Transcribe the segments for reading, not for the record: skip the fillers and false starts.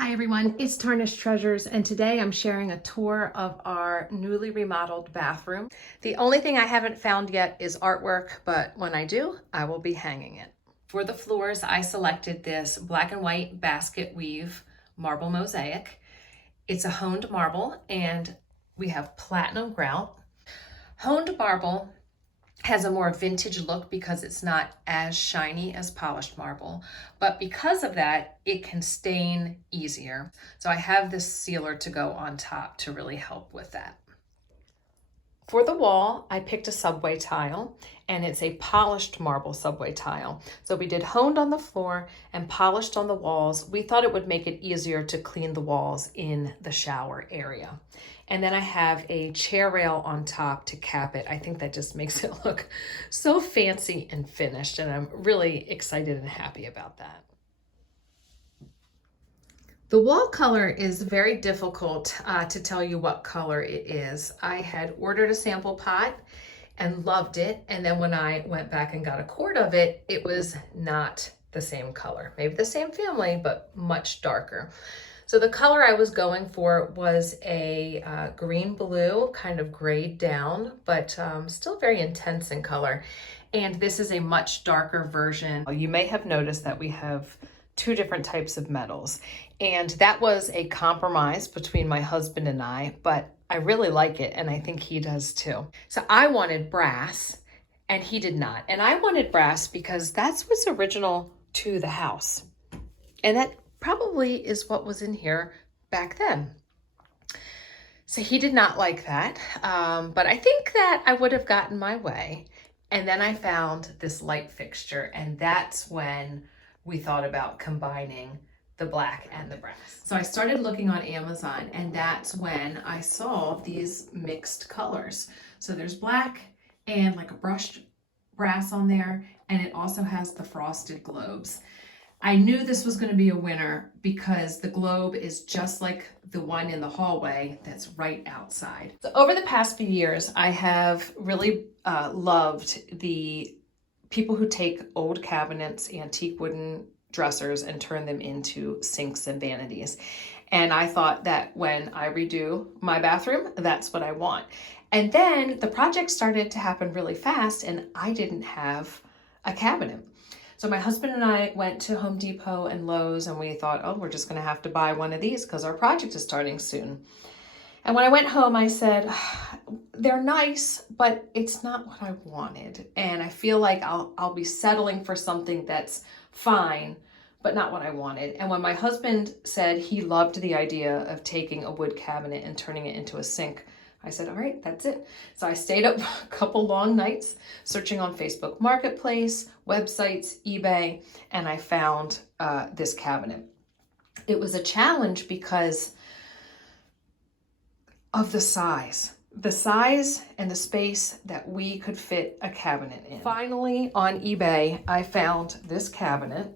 Hi everyone, it's Tarnished Treasures, and today I'm sharing a tour of our newly remodeled bathroom. The only thing I haven't found yet is artwork, but when I do, I will be hanging it. For the floors, I selected this black and white basket weave marble mosaic. It's a honed marble and we have platinum grout. Honed marble has a more vintage look because it's not as shiny as polished marble, but because of that, it can stain easier. So I have this sealer to go on top to really help with that. For the wall, I picked a subway tile, and it's a polished marble subway tile. So we did honed on the floor and polished on the walls. We thought it would make it easier to clean the walls in the shower area. And then I have a chair rail on top to cap it. I think that just makes it look so fancy and finished, and I'm really excited and happy about that. The wall color is very difficult to tell you what color it is. I had ordered a sample pot and loved it, and then when I went back and got a quart of it, it was not the same color. Maybe the same family, but much darker. So the color I was going for was a green blue, kind of grayed down, but still very intense in color. And this is a much darker version. You may have noticed that we have two different types of metals, and that was a compromise between my husband and I, but I really like it, and I think he does too. So I wanted brass, and he did not. And I wanted brass because that's what's original to the house. And that probably is what was in here back then. So he did not like that, but I think that I would have gotten my way. And then I found this light fixture, and that's when we thought about combining the black and the brass. So I started looking on Amazon, and that's when I saw these mixed colors. So there's black and like a brushed brass on there, and it also has the frosted globes. I knew this was going to be a winner because the globe is just like the one in the hallway that's right outside. So over the past few years, I have really loved the people who take old cabinets, antique wooden dressers, and turn them into sinks and vanities. And I thought that when I redo my bathroom, that's what I want. And then the project started to happen really fast, and I didn't have a cabinet. So my husband and I went to Home Depot and Lowe's, and we thought, oh, we're just gonna have to buy one of these because our project is starting soon. And when I went home, I said, they're nice, but it's not what I wanted. And I feel like I'll be settling for something that's fine, but not what I wanted. And when my husband said he loved the idea of taking a wood cabinet and turning it into a sink, I said, all right, that's it. So I stayed up a couple long nights searching on Facebook Marketplace, websites, eBay, and I found this cabinet. It was a challenge because of the size and the space that we could fit a cabinet in. Finally, on eBay, I found this cabinet,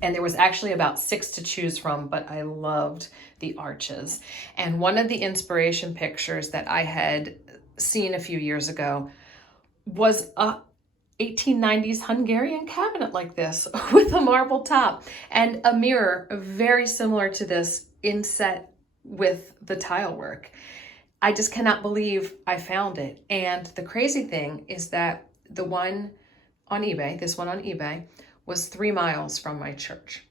and there was actually about 6 to choose from, but I loved the arches. And one of the inspiration pictures that I had seen a few years ago was a 1890s Hungarian cabinet like this with a marble top and a mirror very similar to this inset with the tile work. I just cannot believe I found it. And the crazy thing is that the one on eBay, this one on eBay, was 3 miles from my church.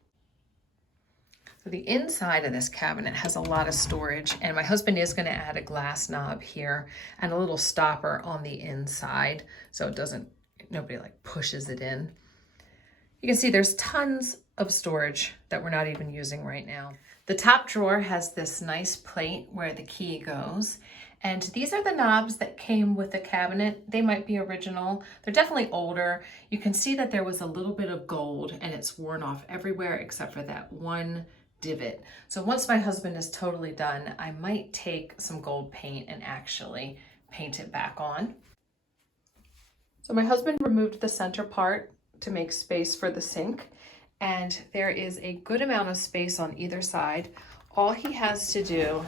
So the inside of this cabinet has a lot of storage, and my husband is going to add a glass knob here and a little stopper on the inside so it doesn't, nobody like pushes it in. You can see there's tons of storage that we're not even using right now. The top drawer has this nice plate where the key goes. And these are the knobs that came with the cabinet. They might be original. They're definitely older. You can see that there was a little bit of gold and it's worn off everywhere except for that one divot. So once my husband is totally done, I might take some gold paint and actually paint it back on. So my husband removed the center part to make space for the sink, and there is a good amount of space on either side. All he has to do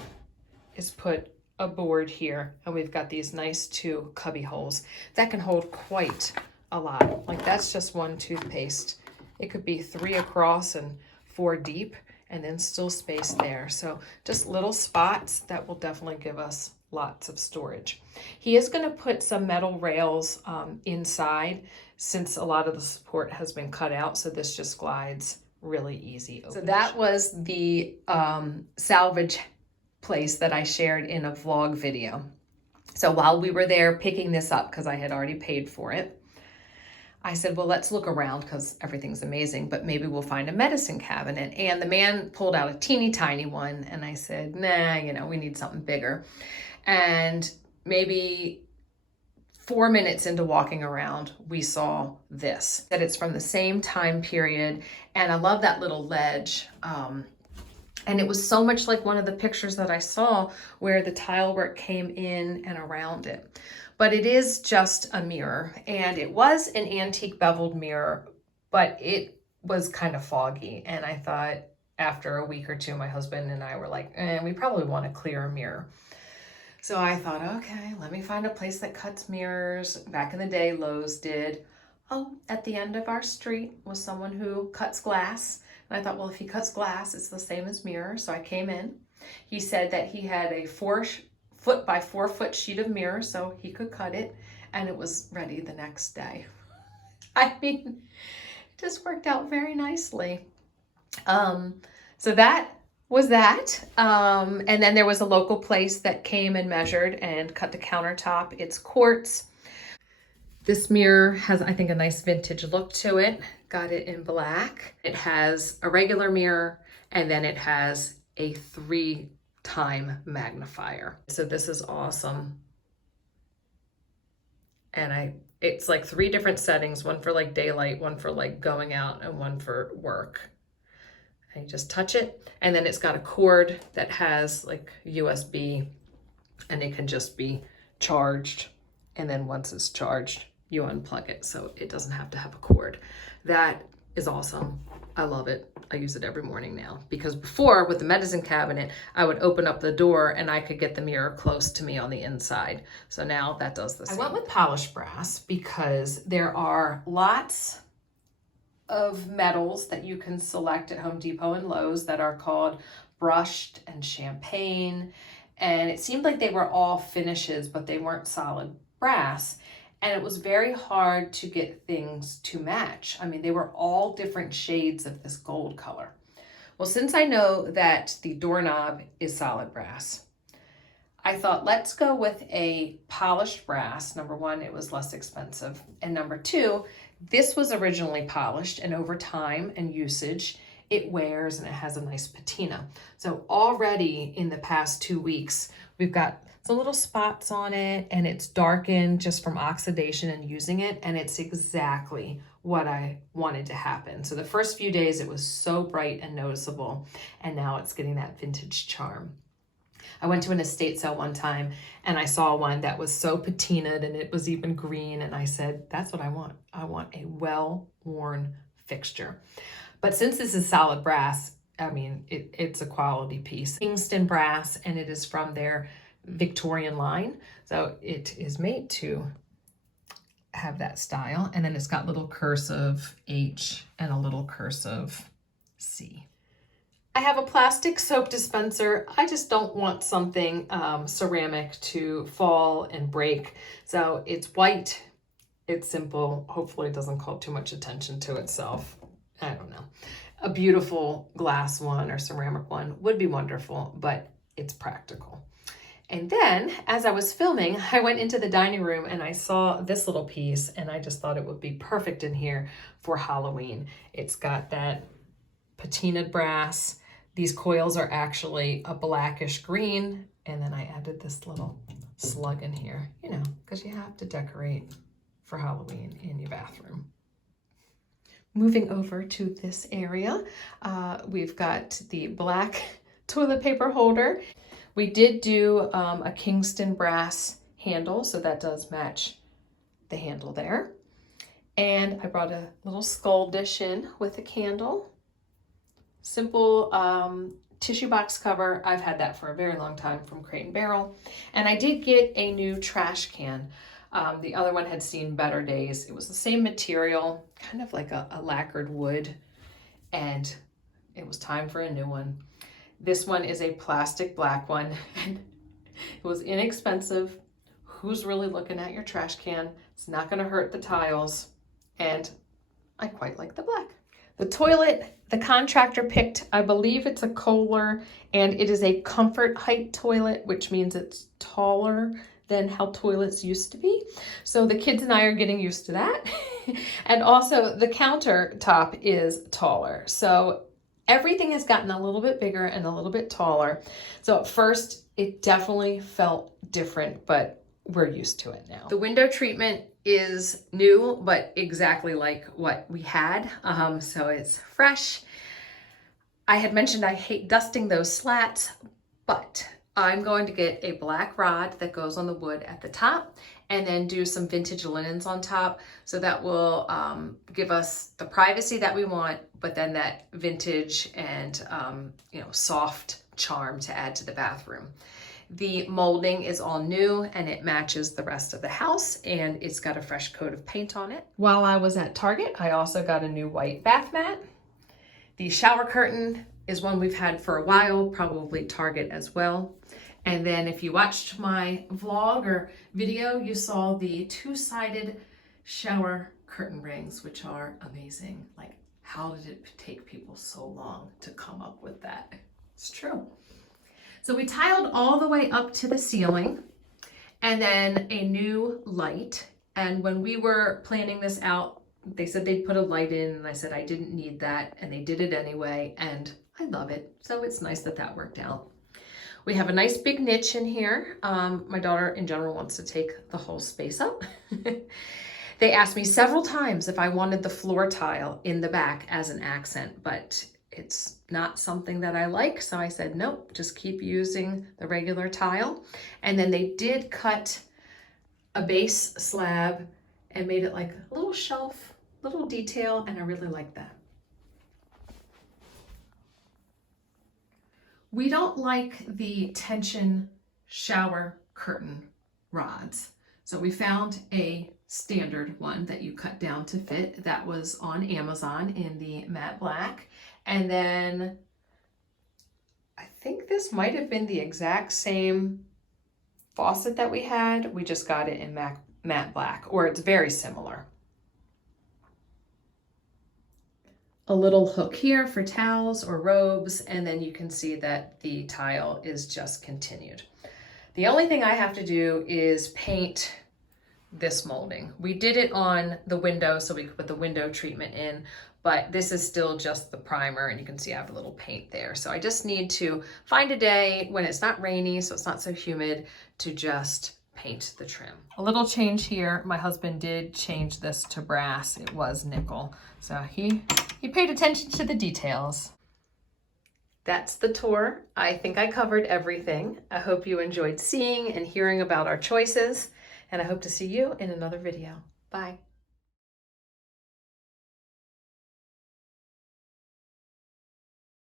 is put a board here, and we've got these nice 2 cubby holes that can hold quite a lot. Like that's just one toothpaste. It could be 3 across and 4 deep, and then still space there. So just little spots that will definitely give us lots of storage. He is going to put some metal rails inside since a lot of the support has been cut out, so this just glides really easy. So that was the salvage place that I shared in a vlog video. So while we were there picking this up, because I had already paid for it, I said, well, let's look around because everything's amazing, but maybe we'll find a medicine cabinet. And the man pulled out a teeny tiny one, and I said, nah, you know, we need something bigger. And maybe 4 minutes into walking around, we saw this, that it's from the same time period. And I love that little ledge. And it was so much like one of the pictures that I saw where the tile work came in and around it. But it is just a mirror, and it was an antique beveled mirror, but it was kind of foggy. And I thought after a week or two, my husband and I were like, we probably want a clearer mirror. So I thought, okay, let me find a place that cuts mirrors. Back in the day, Lowe's did. Oh, at the end of our street was someone who cuts glass. And I thought, well, if he cuts glass, it's the same as mirror. So I came in. He said that he had a 4-foot by 4-foot sheet of mirror, so he could cut it, and it was ready the next day. I mean, it just worked out very nicely. So that was that. And then there was a local place that came and measured and cut the countertop. It's quartz. This mirror has, I think, a nice vintage look to it. Got it in black. It has a regular mirror, and then it has a 3-time magnifier. So this is awesome. And it's like 3 different settings, one for like daylight, one for like going out, and one for work. And you just touch it, and then it's got a cord that has like USB, and it can just be charged. And then once it's charged, you unplug it, so it doesn't have to have a cord. That is awesome. I love it. I use it every morning now, because before with the medicine cabinet, I would open up the door and I could get the mirror close to me on the inside. So now that does the same. I went with polished brass because there are lots of metals that you can select at Home Depot and Lowe's that are called brushed and champagne. And it seemed like they were all finishes, but they weren't solid brass. And it was very hard to get things to match. I mean, they were all different shades of this gold color. Well, since I know that the doorknob is solid brass, I thought, let's go with a polished brass. Number one, it was less expensive. And number two, this was originally polished, and over time and usage, it wears and it has a nice patina. So already in the past 2 weeks, we've got some little spots on it, and it's darkened just from oxidation and using it, and it's exactly what I wanted to happen. So the first few days it was so bright and noticeable, and now it's getting that vintage charm. I went to an estate sale one time and I saw one that was so patinaed and it was even green, and I said, that's what I want. I want a well-worn fixture. But since this is solid brass, I mean, it's a quality piece. Kingston brass, and it is from their Victorian line. So it is made to have that style. And then it's got little cursive H and a little cursive C. I have a plastic soap dispenser. I just don't want something ceramic to fall and break. So it's white, it's simple. Hopefully it doesn't call too much attention to itself. I don't know. A beautiful glass one or ceramic one would be wonderful, but it's practical. And then as I was filming, I went into the dining room and I saw this little piece, and I just thought it would be perfect in here for Halloween. It's got that patinaed brass. These coils are actually a blackish green. And then I added this little slug in here, you know, because you have to decorate for Halloween in your bathroom. Moving over to this area, we've got the black toilet paper holder. We did do a Kingston brass handle, so that does match the handle there. And I brought a little skull dish in with a candle. Simple tissue box cover. I've had that for a very long time from Crate & Barrel. And I did get a new trash can. The other one had seen better days. It was the same material, kind of like a lacquered wood, and it was time for a new one. This one is a plastic black one. It was inexpensive. Who's really looking at your trash can? It's not going to hurt the tiles. And I quite like the black. The toilet, the contractor picked, I believe it's a Kohler, and it is a comfort height toilet, which means it's taller than how toilets used to be. So the kids and I are getting used to that. And also the countertop is taller. So everything has gotten a little bit bigger and a little bit taller. So at first it definitely felt different, but we're used to it now. The window treatment is new, but exactly like what we had. So it's fresh. I had mentioned I hate dusting those slats, but I'm going to get a black rod that goes on the wood at the top and then do some vintage linens on top. So that will give us the privacy that we want, but then that vintage and soft charm to add to the bathroom. The molding is all new and it matches the rest of the house, and it's got a fresh coat of paint on it. While I was at Target, I also got a new white bath mat. The shower curtain is one we've had for a while, probably Target as well. And then if you watched my vlog or video, you saw the two-sided shower curtain rings, which are amazing. Like, how did it take people so long to come up with that? It's true. So we tiled all the way up to the ceiling, and then a new light. And when we were planning this out, they said they'd put a light in, and I said I didn't need that, and they did it anyway, and I love it. So it's nice that that worked out. We have a nice big niche in here. My daughter in general wants to take the whole space up. They asked me several times if I wanted the floor tile in the back as an accent, but it's not something that I like. So I said, nope, just keep using the regular tile. And then they did cut a base slab and made it like a little shelf, little detail, and I really like that. We don't like the tension shower curtain rods. So we found a standard one that you cut down to fit. That was on Amazon in the matte black. And then I think this might have been the exact same faucet that we had. We just got it in matte black, or it's very similar. A little hook here for towels or robes, and then you can see that the tile is just continued. The only thing I have to do is paint this molding. We did it on the window so we could put the window treatment in, but this is still just the primer, and you can see I have a little paint there. So I just need to find a day when it's not rainy, so it's not so humid, to just paint the trim. A little change here. My husband did change this to brass. It was nickel. So he paid attention to the details. That's the tour. I think I covered everything. I hope you enjoyed seeing and hearing about our choices, and I hope to see you in another video. Bye.